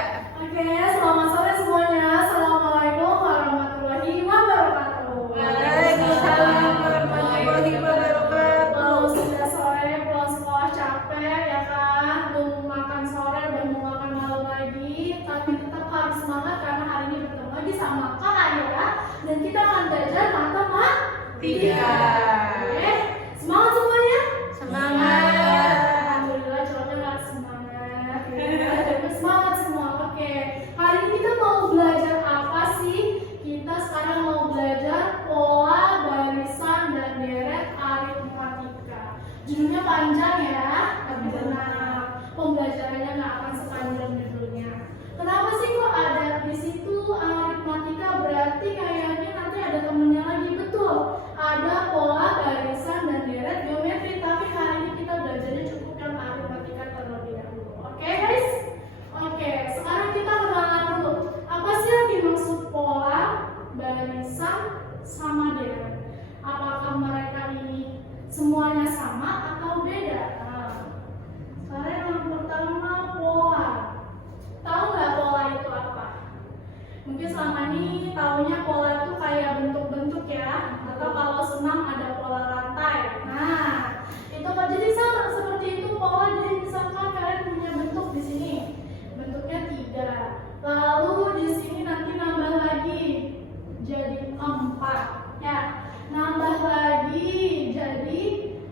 Oke, selamat sore semuanya. Assalamualaikum warahmatullahi wabarakatuh. Waalaikumsalam warahmatullahi wabarakatuh. Sudah sore, pulang sekolah capek ya kan? Belum makan sore, belum makan malam lagi. Tapi tetap harus semangat karena hari ini bertemu lagi sama Kak Ayora. Dan kita akan belajar matematika. Oke, semangat semuanya? Semangat. Alhamdulillah, cowoknya nggak semangat. Semangat semua. Oke, hari ini kita mau belajar apa sih? Kita sekarang mau belajar pola, barisan, dan deret aritmatika. Judulnya panjang ya, tapi tenang. Pembelajarannya nggak akan sepanjang judulnya. Kenapa sih kok ada di situ aritmatika? Berarti kayaknya nanti ada temennya lagi. Betul, ada pola, barisan, dan deret geometri. Tapi hari ini kita belajarnya cukup yang aritmatika terlebih dahulu. Oke guys? Oke, sekarang kita kenalan dulu. Apa sih yang dimaksud pola, barisan, sama deret? Apakah mereka ini semuanya sama atau beda? Nah, sekarang yang pertama pola. Tahu nggak pola itu apa? Mungkin selama ini taunya pola itu kayak bentuk-bentuk ya, atau kalau senang ada pola rantai. Nah, itu kok jadi sama seperti itu pola. Jadi misalkan kalian punya bentuk di sini, bentuknya 3. Lalu di sini nanti nambah lagi jadi 4 ya. Nambah lagi jadi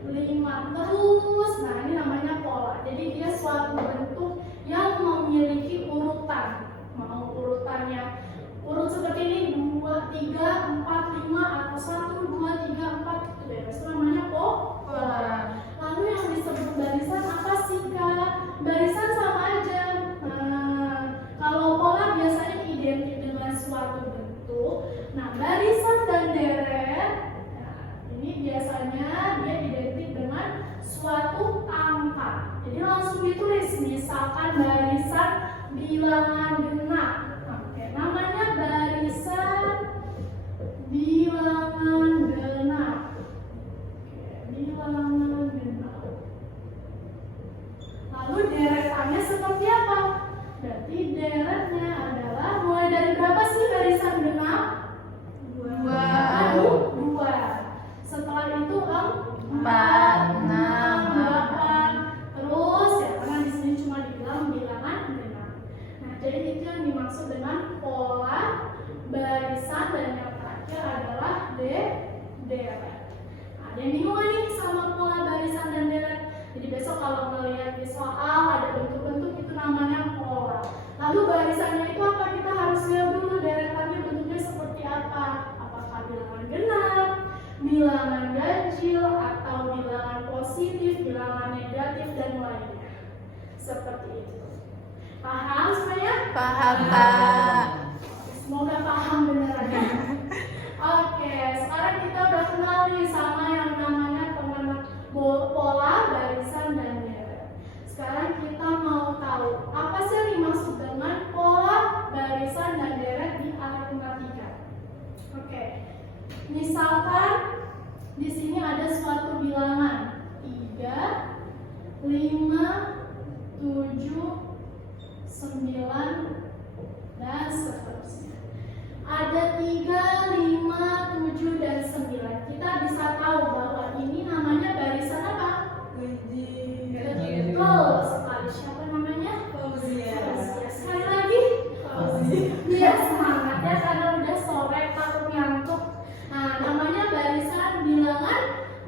5 terus. Nah, ini namanya pola. Jadi dia suatu bentuk yang memiliki urutan. Mau urutannya urut seperti ini 2, 3, 4, 5 atau 1, 2, 3, 4 itu bebas. Itu namanya pola. Lalu yang disebut barisan apa sih Kak? Barisan sama aja. Nah, kalau pola biasanya identik dengan suatu bentuk. Nah, barisan dan deret, nah, ini biasanya dia identik dengan suatu angka. Jadi langsung ditulis, misalkan barisan bilangan genap. Oke, namanya barisan bilangan genap. Oke, bilangan genap. Lalu deretannya seperti apa? Berarti deretnya adalah mulai dari berapa sih barisan genap? 2. Setelah itu 4, 6, 8. Terus ya karena di sini cuma dibilang bilangan genap. Nah, jadi itu yang dimaksud dengan pola, barisan, dan yang terakhir adalah deret. Ada yang bingung nih sama pola, barisan, dan deret? Jadi besok kalau melihat di soal ada bentuk-bentuk itu namanya pola. Lalu barisannya itu apa? Kita harus lihat dulu deretannya bentuknya seperti apa. Apakah bilangan genap, bilangan ganjil, atau bilangan positif, bilangan negatif, dan lainnya. Seperti itu. Paham semuanya? Paham, Kak. Semoga paham beneran ya. Oke, sekarang kita udah kenal nih sama yang namanya pengenal pola, barisan, dan deret. Sekarang kita mau tahu apa sih yang dimaksud dengan pola, barisan, dan deret di aritmatika. Oke, misalkan di sini ada suatu bilangan 3, 5, 7, 9, dan seterusnya. Ada 3, 5, 7, dan 9. Kita bisa tahu bahwa ini namanya barisan apa? Betul sekali. Siapa namanya? Fauzia. Sekali lagi? Fauzia. Iya, semangat ya karena udah sore takut ngantuk. Nah, namanya barisan bilangan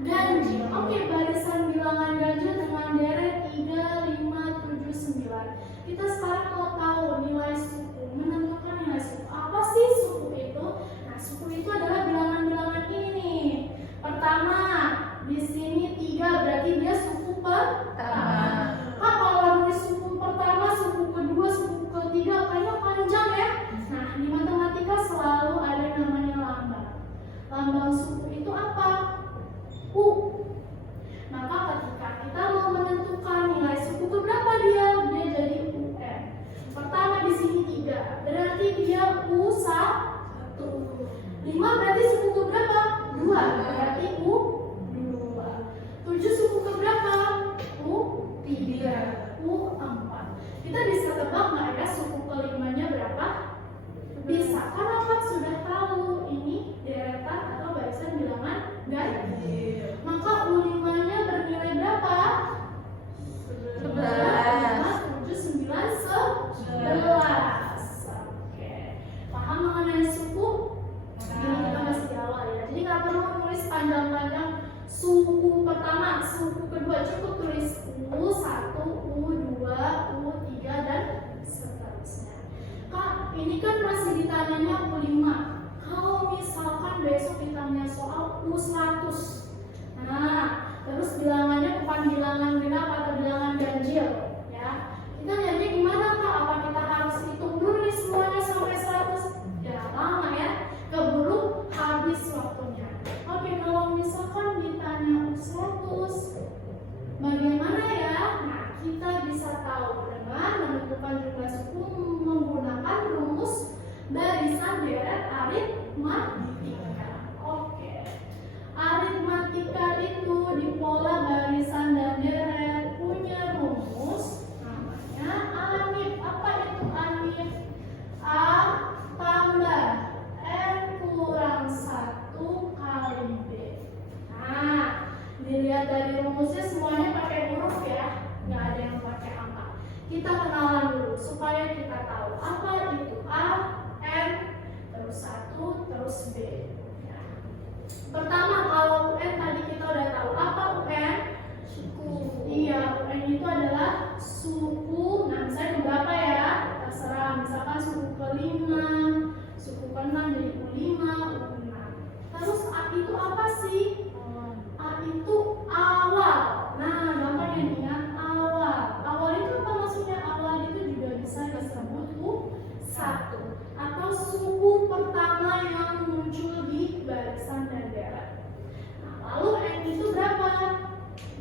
ganjil. Oke, barisan bilangan ganjil dengan deret 3, 5, 7, 9. Kita sekarang mau tahu nilai suku, menentukan nilai suku. Apa sih suku itu? Nah, suku itu adalah bilangan-bilangan ini. Pertama, di sini 3 berarti dia suku pertama. Kalau nulis suku pertama, suku kedua, suku ketiga kayaknya panjang ya. Nah, di matematika selalu ada yang namanya lambang. Lambang suku itu apa? U. Maka ketika kita mau menentukan nilai suku keberapa dia jadi UN. Pertama di sini 3, berarti dia U1. 5 berarti suku keberapa? 2, berarti U2. 7 suku keberapa? U3, U4. Kita bisa tebak nggak ya suku ke U100. Nah, terus bilangannya bukan bilangan genap atau bilangan ganjil ya. Kita nyarinya gimana Kak? Apa kita harus hitung dulu nih semuanya sampai 100? Ya lama ya, keburu habis waktunya. Oke, kalau misalkan ditanya U100 bagaimana ya? Nah, kita bisa tahu dengan menentukan jumlah suku menggunakan rumus barisan deret aritmatika. Oke. Aritmatika itu di pola barisan dan deret punya rumus namanya ANIF. Apa itu ANIF? A tambah N kurang 1 kali B. Nah, dilihat dari rumusnya semuanya pakai huruf ya, nggak ada yang pakai angka. Kita kenalan dulu supaya kita tahu apa itu A, N, terus 1, terus B. Ya. Pertama, kalau UN tadi kita udah tahu apa UN? Suku. Iya, UN itu adalah suku. Nah, misalnya berapa ya? Terserah. Misalkan suku ke-5, suku ke-6 jadi U5, U6. Terus A itu apa sih? A itu awal. Nah, gampang ya ingat awal. Awal itu apa maksudnya? Awal itu juga bisa disebut U1 atau suku pertama yang muncul di barisan dan deret. Nah, lalu N itu berapa?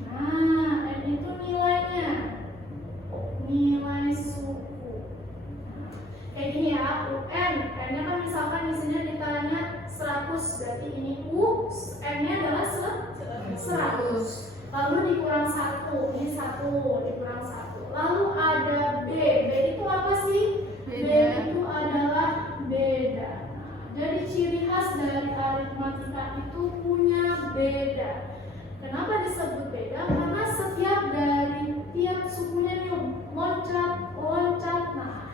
Nah, N itu nilainya. Nilai suku. Nah, kayak gini ya, UN. N-nya kan misalkan di sini ditanya 100, berarti ini U, N-nya adalah 100. Lalu dikurang 1, ini 1, dikurang 1. Lalu ada B. B itu apa sih? B itu adalah beda. Nah, jadi ciri khas dari aritmatika itu punya beda. Kenapa disebut beda? Karena setiap dari tiap sukunya nih loncat. Nah,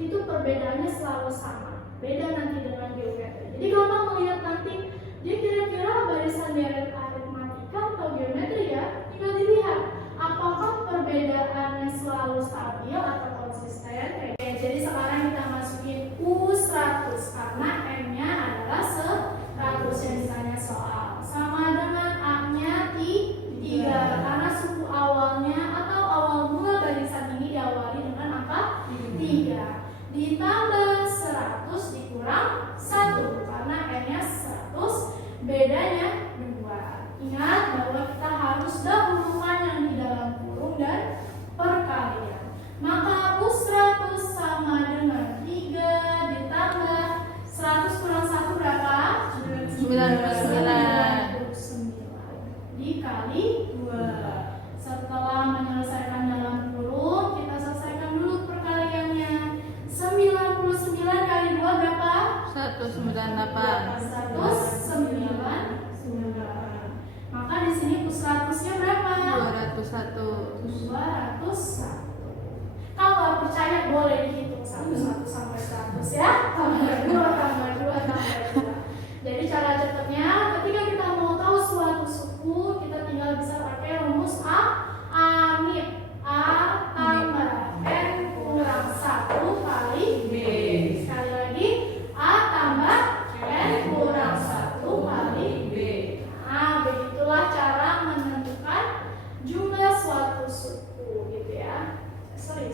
itu perbedaannya selalu sama. Beda nanti dengan geometri. Jadi gampang melihat nanti dia kira-kira barisan deret aritmatika atau geometri ya. Tinggal dilihat apakah perbedaannya selalu stabil atau konsisten. Oke, jadi sekarang kita masukin U100 karena M-nya adalah 100 yang ditanya soal. Sama dengan A-nya 3 karena suku awalnya atau awal mula barisan ini diawali dengan angka 3. Ditambah 100 dikurang 1 karena N-nya 100, bedanya 2. Ingat bahwa kita harus dahulukan yang di dalam kurung dan perkalian. Maka U100 sama dengan 3 ditambah 100 kurang 1 berapa? 99 dikali 2. Setelah menyelesaikan dalam kurung, kita selesaikan dulu perkaliannya. 99 kali 2 berapa? 198. 199. Maka di sini U100-nya berapa? 201. 201. Kalau nggak percaya boleh dihitung 1 sampai 100 ya. Tambah 2 tambah 2 tambah 2. Jadi cara cepatnya ketika kita mau tahu suatu suku, kita tinggal bisa pakai rumus ANIF. A tambah N kurang 1 kali B. Sekali lagi, A tambah N kurang 1 kali B. Nah, begitulah cara menentukan jumlah suatu suku gitu ya. Sorry.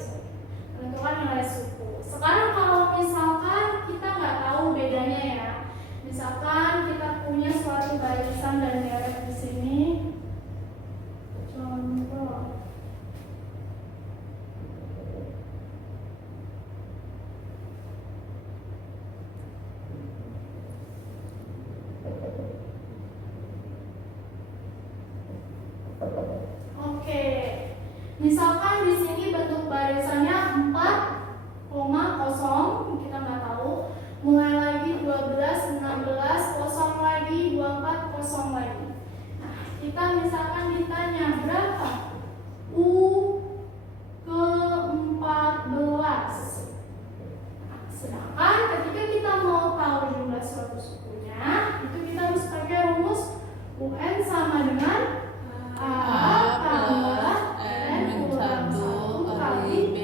Menentukan nilai suku. Sekarang kalau misalkan kita nggak tahu bedanya ya. Misalkan kita punya suatu barisan dan deret di sini. Contoh. Oke. Misalkan di sini bentuk barisannya 4,0, kita nggak tahu. Mulai lagi 12, 16, kosong lagi, 24, kosong lagi. Nah, kita misalkan ditanya berapa U ke-14. Nah, sedangkan ketika kita mau tahu jumlah suatu sukunya, itu kita harus pakai rumus UN sama dengan A tambah N kurang 1 kali B.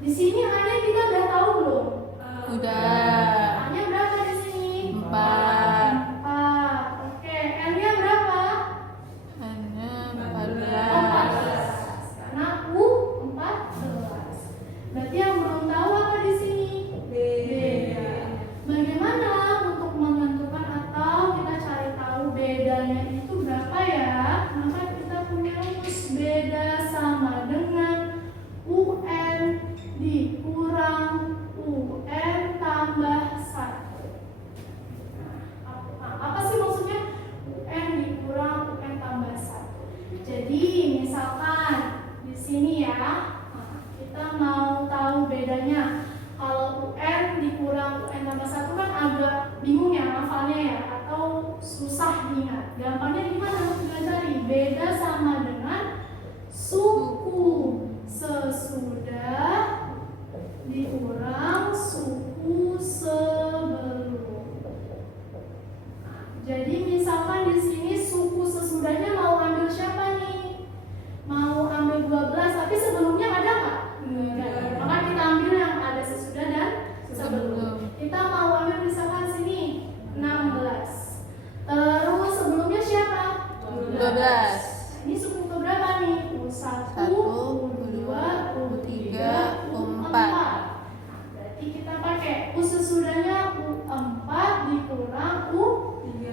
Di sini hanya kita udah tahu belum? Udah. Hanya berapa di sini? 4. bingung ya hafalnya ya atau susah diingat. Gampangnya gimana untuk pelajari? Beda sama dengan suku. Sesudah dikurang suku sebelum. Nah, jadi misalkan di sini suku sesudahnya mau ambil siapa nih? Mau ambil 12, tapi sebelumnya ada nggak? Enggak. Maka kita ambil yang ada sesudah dan sebelum. Kita mau ambil misalkan sini 16. Terus sebelumnya siapa? 12. Ini suku keberapa nih? U1, U2, U3, U4. Berarti kita pakai U sesudahnya U4 dikurang U3.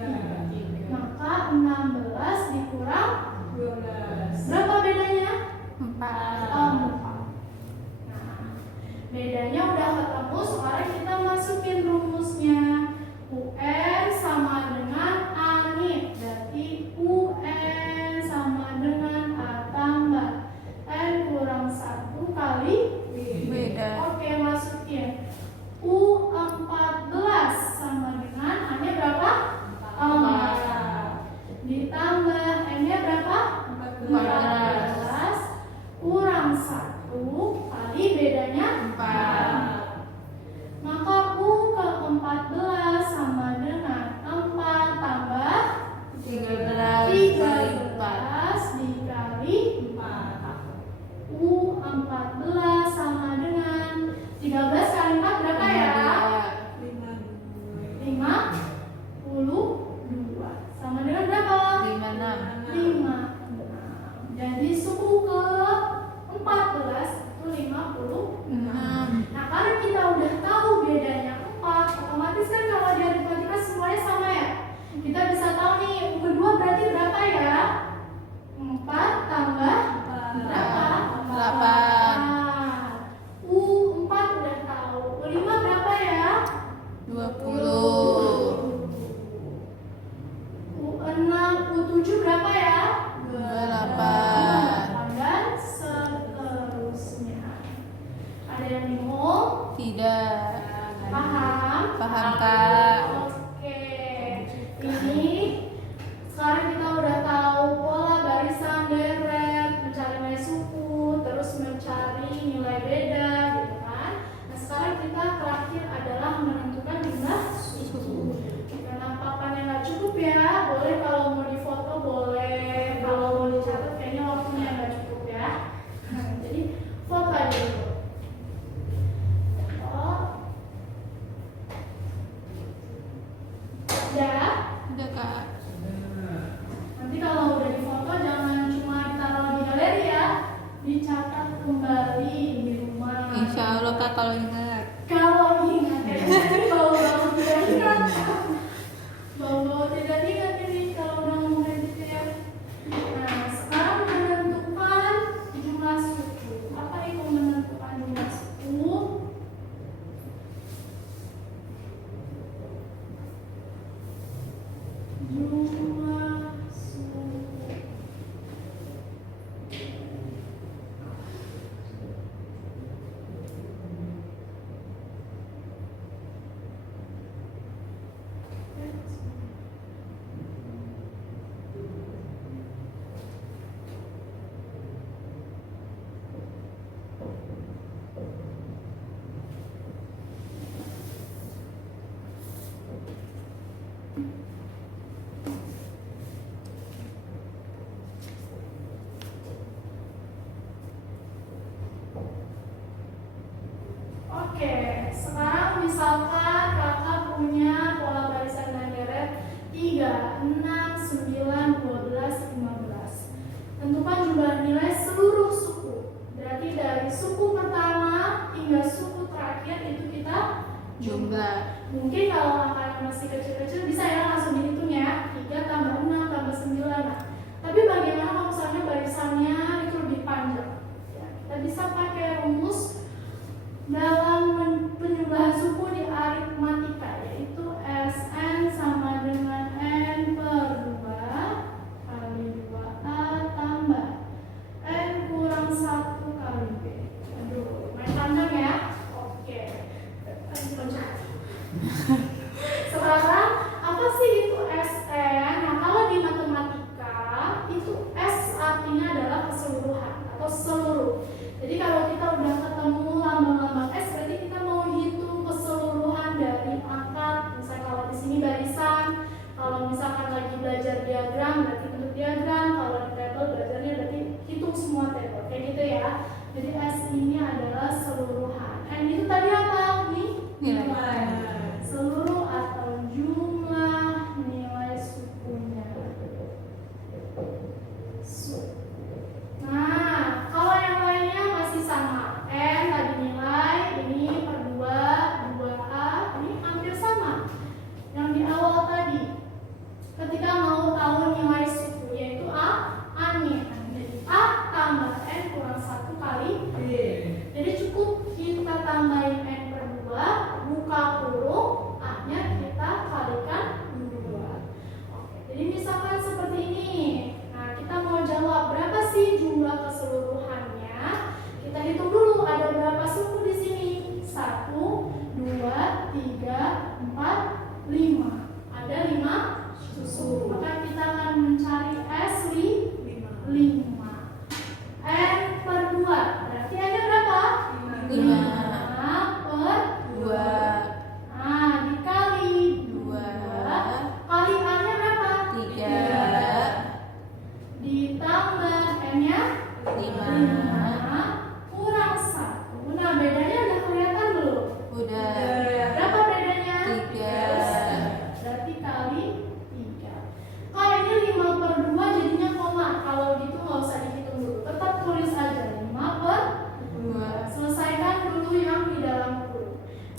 Maka 16 dikurang 12. Berapa bedanya? 4. Nah, bedanya udah ketemu, sekarang kita masukin rumusnya. UN sama dengan A nih. Berarti UN sama dengan A tambah N kurang 1 kali Beda. Oke, masukin. U14 sama dengan A-nya berapa? 4. Ditambah N-nya berapa? 14. Kurang 1 kali bedanya 4. Maka U ke 14 sama dengan 4 tambah 13 dikali 4. U14 sama dengan 13 kali 4 berapa ya? 52. Sama dengan berapa? 56. Jadi suku ke 14 itu 56. Nah, kalau kita udah tahu bedanya 4, otomatis kan kalau di aritmatika semuanya sama ya. Kita bisa tahu nih U kedua berarti berapa ya? 4 tambah berapa? 8. U4 udah tahu. U5 berapa ya? 20. U6, U7 berapa ya? 28. Dan seterusnya. Ada yang bingung? Tidak. Paham? Paham, Kak. Oke. Ini sekarang kita udah tahu pola barisan deret, mencari nilai suku, terus mencari nilai beda gitu kan. Nah, sekarang kita terakhir adalah menentukan jumlah suku. Kenapa pannya nggak cukup ya? Boleh kalau mau difoto boleh, kalau mau dicatat kayaknya waktunya nggak cukup ya. Nah, jadi foto aja dulu. Udah? Udah, Kak. Nanti kalau udah difoto jangan cuma ditaruh di galeri ya, dicatat kembali di rumah. Insya Allah, Kak, kalau ingat. Kalau ingat ya, tapi bau-bau tidak ingat. Bau-bau tidak ingat ini kalau udah ngomongin gitu ya. Nah, sekarang menentukan jumlah suku. Apa itu menentukan jumlah suku? Jumlah suku. Oke, sekarang misalkan kakak punya pola barisan dan deret 3, 6, 9, 12, 15. Tentukan jumlah nilai seluruh suku. Berarti dari suku pertama hingga suku terakhir itu kita Jumlah. Mungkin kalau angka masih kecil-kecil bisa ya langsung dihitung ya. 3 tambah 6 tambah 9. Nah, tapi bagaimana kalau misalnya barisannya itu lebih panjang? Ya, kita bisa pakai rumus dalam penjumlahan suku di aritmatika, yaitu Sn sama dengan N per 2 kali 2A tambah N kurang 1 kali B. Aduh, main panjang ya? Oke. Seberapa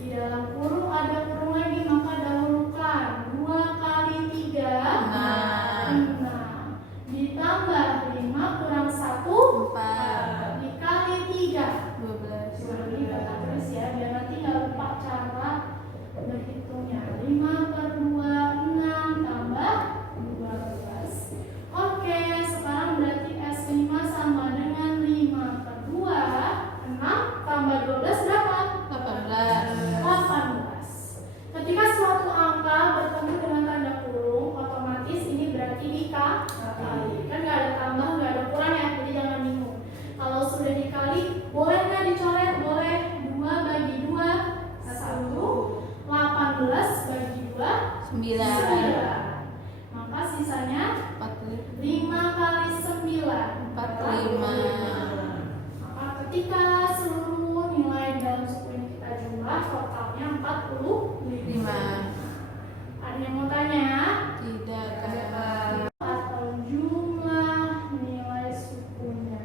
Di dalam kurung ada kurung lagi, maka dahulukan 2 kali 3 6. Ditambah 5 kurang 1 4. dikali 3 12. Ini baca terus ya, biar nanti nggak lupa cara berhitungnya. 5/2 6 tambah 12. Oke, sekarang berarti S5 sama dengan 5/2 6 tambah 12 berapa? 18. 18. Ketika suatu angka bertemu dengan tanda kurung, otomatis ini berarti dikali. Kan nggak ada tambah, nggak ada kurang ya, jadi jangan bingung. Kalau sudah dikali, boleh nggak dicoret? Boleh. 2 bagi 2 1. 18 bagi 2 9. Maka sisanya 5 kali 9 45. Maka ketika seluruh nilai dalam suku ini kita jumlah, totalnya 45. Ada yang mau tanya? Tidak, Kak. Atau jumlah nilai sukunya.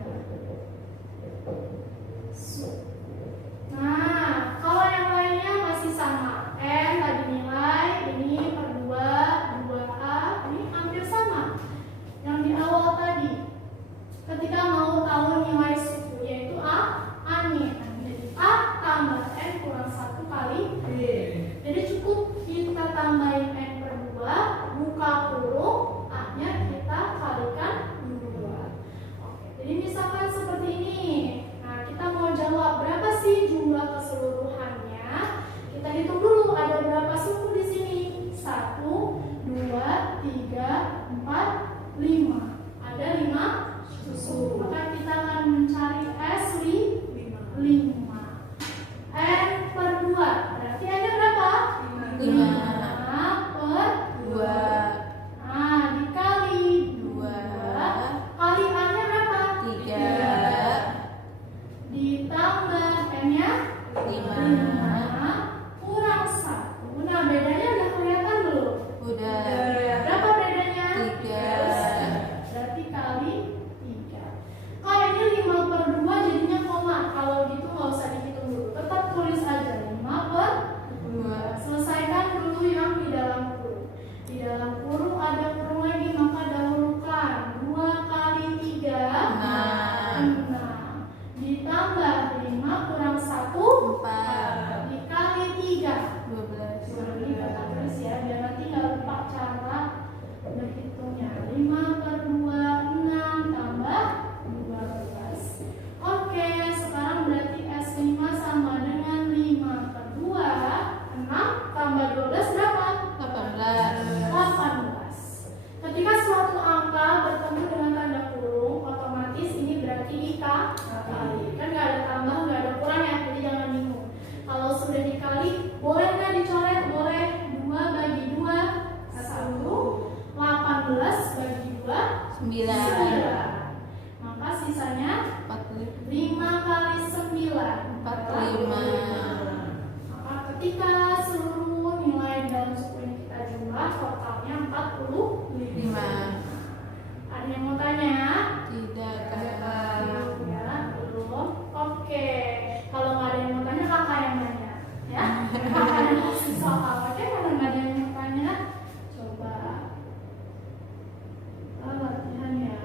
Nah, kalau yang lainnya masih sama. N tadi nilai, ini per 2, 2A, ini hampir sama. Yang di awal tadi, ketika mau tahu nilai suku, yaitu A-nya. Jadi A tambah N kurang 1 kali B. Jadi cukup kita tambahin N per 2, buka kurung, A-nya kita kalikan 2. Oke, jadi misalkan seperti ini. Nah, kita mau jawab berapa sih jumlah keseluruhannya. Kita hitung dulu ada berapa suku di sini. 1, 2, 3, 4, 5. Ada 5 suku. Maka kita akan mencari S5. N per 2. Berarti ada berapa? 5 per 2. Nah, dikali 2. Kali A-nya berapa? 3. Ditambah N-nya 5. kurang 1. Nah, bedanya udah kelihatan belum? Udah. Berapa bedanya? 3. Berarti kali 3. Kalau ini 5 per 2 jadinya koma. Kalau gitu nggak usah dihitung dulu. Tetap tulis aja 5 per 2. Selesaikan dulu yang di dalam kurung. Di dalam kurung ada kurung lagi, maka dahulukan 2 kali 3 6. Ditambah 5 kurang 1 4. dikali 3 12. Ini baca terus ya, biar nanti nggak lupa cara berhitungnya. 5/2 6 tambah 12. Oke, sekarang berarti S5 sama dengan 5/2 6 tambah 12 berapa? 18. Ketika suatu angka bertemu dengan tanda kurung, otomatis ini berarti dikali. Kan nggak ada tambah, nggak ada kurang ya, jadi jangan bingung. Kalau sudah dikali, boleh nggak dicoret? Boleh. 2 bagi 2 1. 18 bagi 2 9. Maka sisanya 5 kali 9 45. Maka ketika seluruh nilai dalam suku ini kita jumlah, totalnya 45. Ada yang mau tanya? Tidak, Kak. Ya, belum. Oke. Kalau nggak ada yang mau tanya, kakak yang nanya. Ya, kakak yang kasih soal. Oke, kalau nggak ada yang mau tanya, coba kita latihan ya.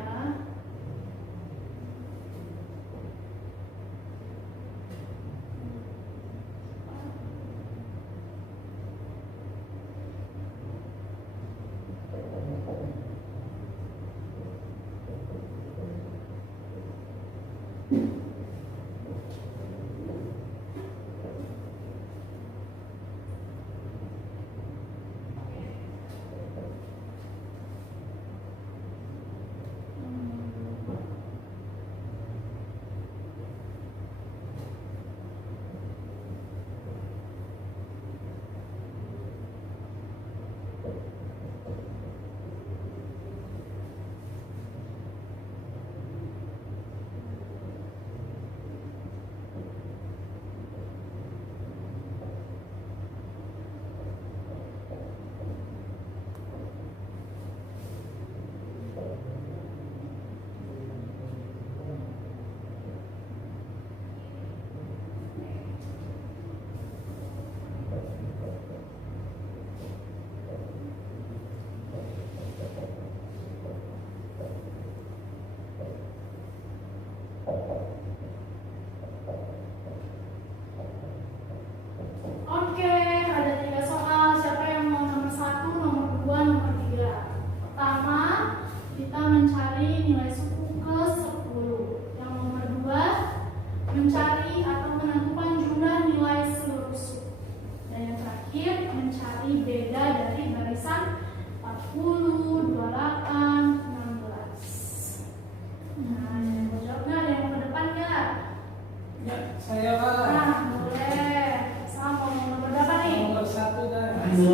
Oke.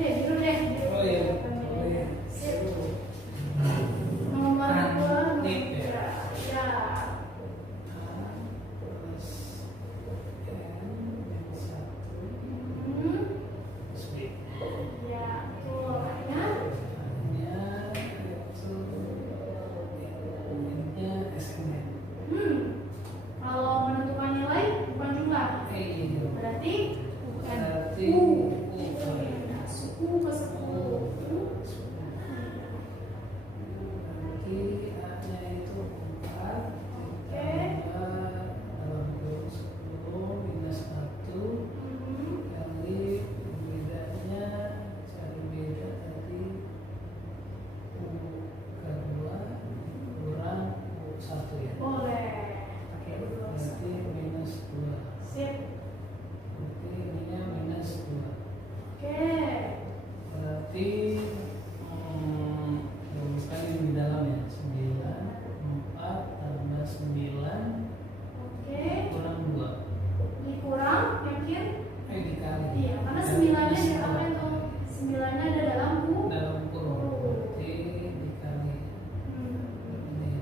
Ini dulu deh. Oh iya. Oh iya. Sip. Nomor 2 Tip ya. Ya. Terus yang satu Hmm. speed. Ya, betul. Lainnya? Hanya itu ininya SNN. Kalau menentukan nilai bukan jumlah. Iya. Berarti Berarti Ya, suku ke 10. berarti A-nya itu 4 Oke. ditambah dalam kurung 10 minus 1 kali bedanya, cari beda tadi U ke 2 kurang U1 ya. Boleh. Oke, berarti minus 2. Sip. Berarti ininya minus 2. Oke. Berarti rumuskan yang di dalam ya. 9 4 tambah 9 Oke. kurang 2. Dikurang, yakin? Dikali. Iya, karena 9-nya diapain tuh? 9-nya ada dalam dalam kurung. Berarti dikali ini.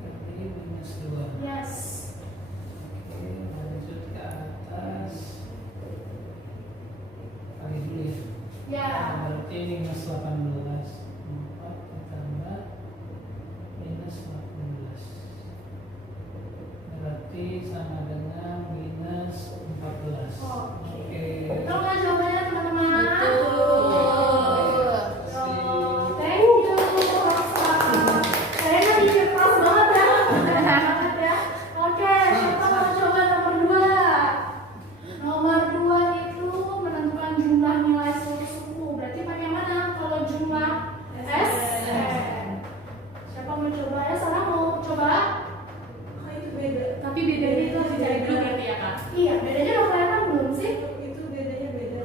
Berarti minus 2. Yes. Oke, lanjut ke atas. Kali dulu ya. Ya. Berarti minus 18. 4 ditambah minus 18. Berarti sama dengan minus 14. Oke. Betul kan jawabannya teman-teman? Betul. So, thank you, Rosa. Kayaknya bikin keras banget ya. Banget ya. Oke, kita mau coba nomor 2. Nomor 2 itu menentukan jumlah nilai seluruh suku. Berarti pakai mana? Kalau jumlah S. Siapa mau coba ya? Sarah mau coba? Itu beda. Tapi bedanya itu harus dicari dulu berarti ya kak? Iya, bedanya udah kelihatan belum sih? Itu bedanya beda.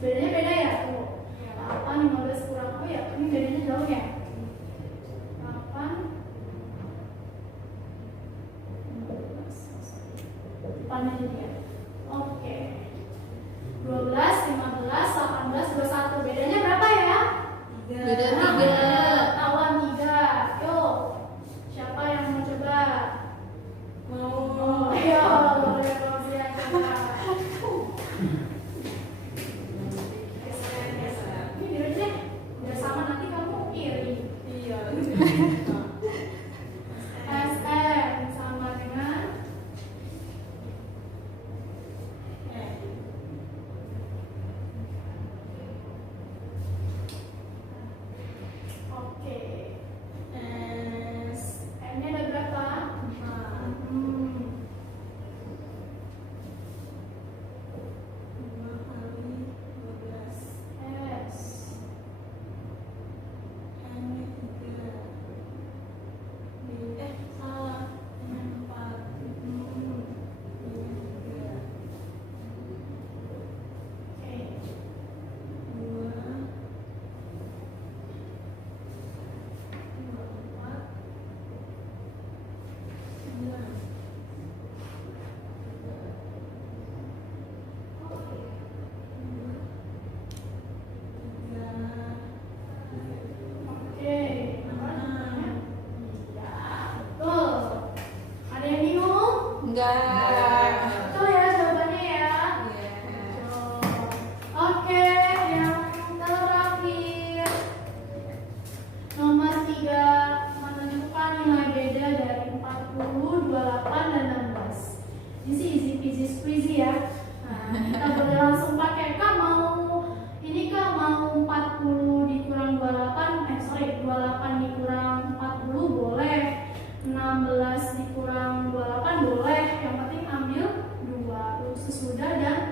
Bedanya beda ya? Tuh 8, 15 kurang, oh ya ini bedanya jauh ya? 8 depannya jadi ya? Oke 12, 15, 18, 21 bedanya berapa ya? Beda Nah, 3. ketahuan 3. Yuk, siapa yang mau coba? Mau. Ayo, boleh kalau dia coba. Ini dulu deh, biar sama nanti kamu iri. Iya. SN sama dengan Oke. N-nya ada berapa? 5 kali 12. S. N-nya 3. Salah. N-nya 4. N-nya 3. Oke. 2. 4. 9. Oke. Namanya? Iya, betul. Ada yang bingung? Enggak. Betul ya jawabannya ya. Oke, yang terakhir nomor 3 menentukan nilai beda dari 40, 28, dan 16. Ini sih easy peasy squeezy ya. Nah, kita boleh langsung pakai Kak mau ini Kak mau 40 dikurang 28 dikurang 40 boleh, 16 dikurang 28 boleh, yang penting ambil 2 sesudah dan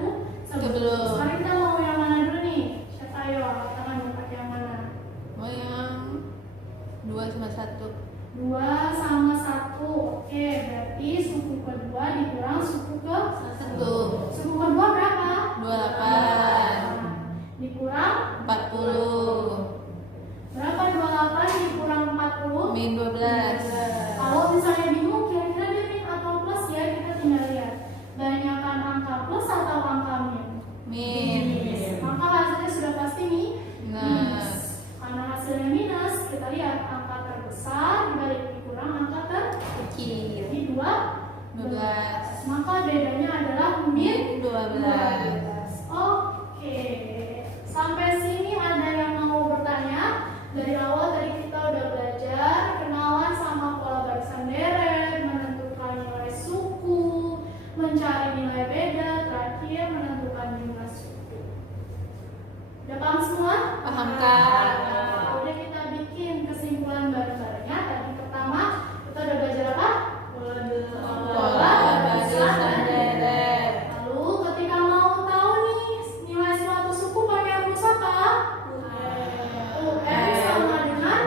Sebelum. Sekarang kita mau yang mana dulu nih? Siapa ayo angkat tangan mau pakai yang mana? Mau yang 2 sama 1. 2 sama 1. Oke, berarti suku kedua dikurang suku ke 1. suku kedua berapa? 28. Dikurang 40. berapa 28 dikurang 40? Min 12. Kalau misalnya bingung kira-kira dia min atau plus ya kita tinggal lihat. 12. Maka bedanya adalah min 12. Oke. Sampai sini ada yang mau bertanya? Dari awal tadi kita udah belajar kenalan sama pola barisan deret, menentukan nilai suku, mencari nilai beda, terakhir menentukan jumlah suku. Udah paham semua? Paham, Kak. Nah, udah kita bikin kesimpulan bareng-barengnya. Tadi pertama kita udah belajar apa? Pola barisan deret. Lalu ketika mau tahu nih nilai suatu suku pakai rumus apa? UN sama dengan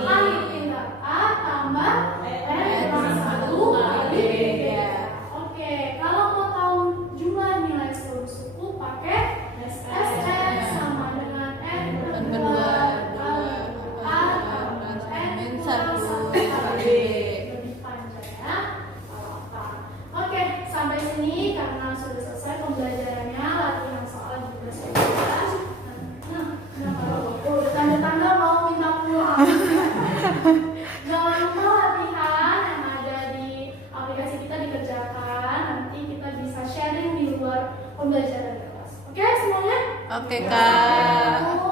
alif tingkat A tambah N kurang 1 kali B. Oke, kalau mau tahu jumlah nilai seluruh suku pakai SN sama dengan N berdua kali A tambah N kurang 1 kali B. Lebih panjang ya. Apa? Oke, sampai sini karena sudah selesai pembelajarannya, latihan soal juga sudah. Udah tanda-tanda mau minta pulang. Jangan lupa latihan yang ada di aplikasi kita dikerjakan. Nanti kita bisa sharing di luar pembelajaran kelas. Oke semuanya? Oke, Kak.